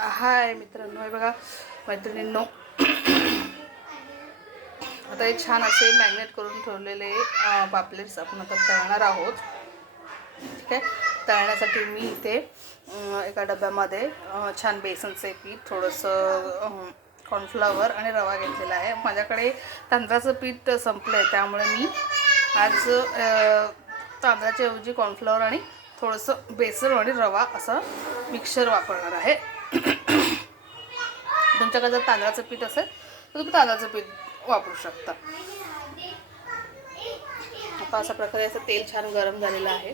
हाय मित्रांनो, हे बघा मैत्रिणींनो, आता एक छान असे मॅग्नेट करून ठेवलेले पापलेट्स आपण आता तळणार आहोत. ठीक आहे. तळण्यासाठी मी इथे एका डब्यामध्ये छान बेसनचे पीठ, थोडंसं कॉर्नफ्लॉवर आणि रवा घेतलेला आहे. माझ्याकडे तांदळाचं पीठ संपलं आहे, त्यामुळे मी आज तांदळाच्या ऐवजी कॉर्नफ्लॉवर आणि थोडंसं बेसन आणि रवा असं मिक्सचर वापरणार आहे. तुमच्याकडे जर तांदळाचं पीठ असेल तर तुम्ही तांदळाचं पीठ वापरू शकता. आता अशा प्रकारे असं तेल छान गरम झालेलं आहे.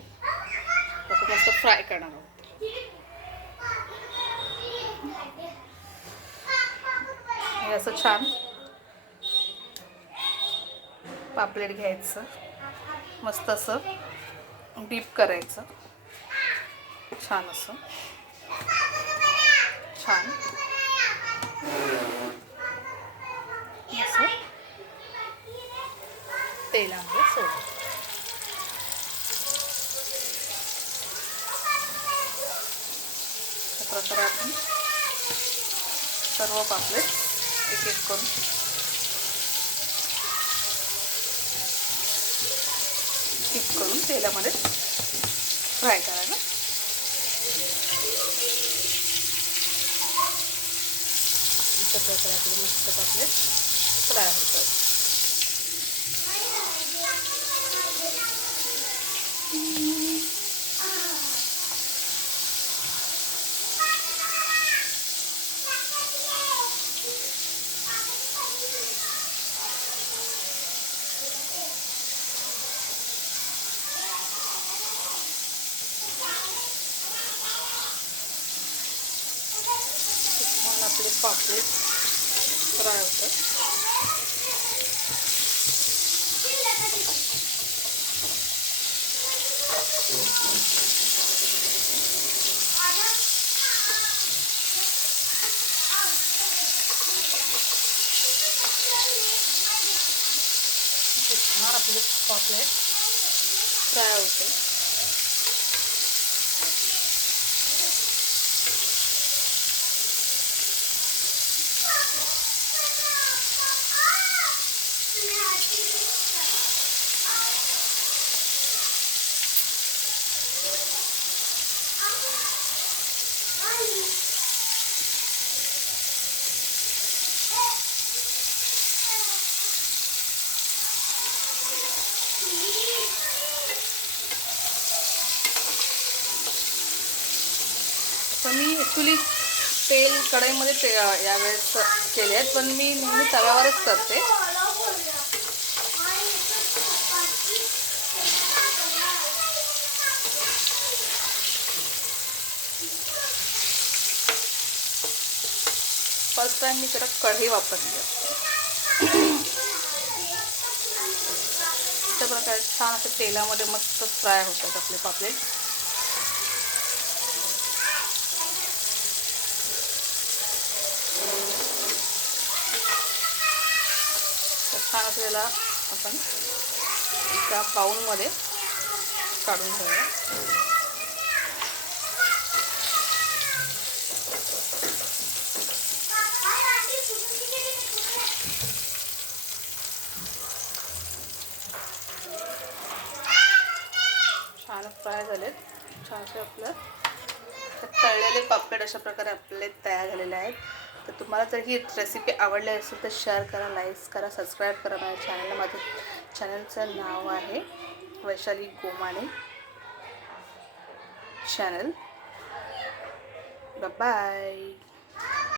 असं मस्त फ्राय करणार आहोत. हे असं छान पापलेट घ्यायचं, मस्त असं डीप करायचं, छान असं छान असं तेलामध्ये सोडायचं. अशा प्रकारे आपण सर्व पापलेट एक एक करून डीप करून तेलामध्ये फ्राय करायला. अशा प्रकारे आपले मस्त पापलेट फ्राय होतात. आपले पापलेट फ्राय होतात. छान आपले पापलेट फ्राय होते. तर मी ॲक्च्युली तेल कढईमध्ये यावेळेस केले आहेत, पण मी नेहमी तव्यावरच करते. फर्स्ट टाइम मी त्याला कढई वापरली आहे. अशा प्रकारे छान असे तेलामध्ये मस्त फ्राय होतात आपले पापलेट. छान असलेला आपण एका बाउलमध्ये काढून ठेवूया. छान फ्राय झालेत. छान असे आपलं तळलेले पापलेट अशा प्रकारे आपले तयार झालेले आहेत. तर तुम्हाला जर ही रेसिपी आवडली असेल तर शेअर करा, लाईक करा, सबस्क्राईब करा माझ्या चॅनलला. माझं चॅनलचं नाव आहे वैशाली गोमाणे चॅनल. बाय.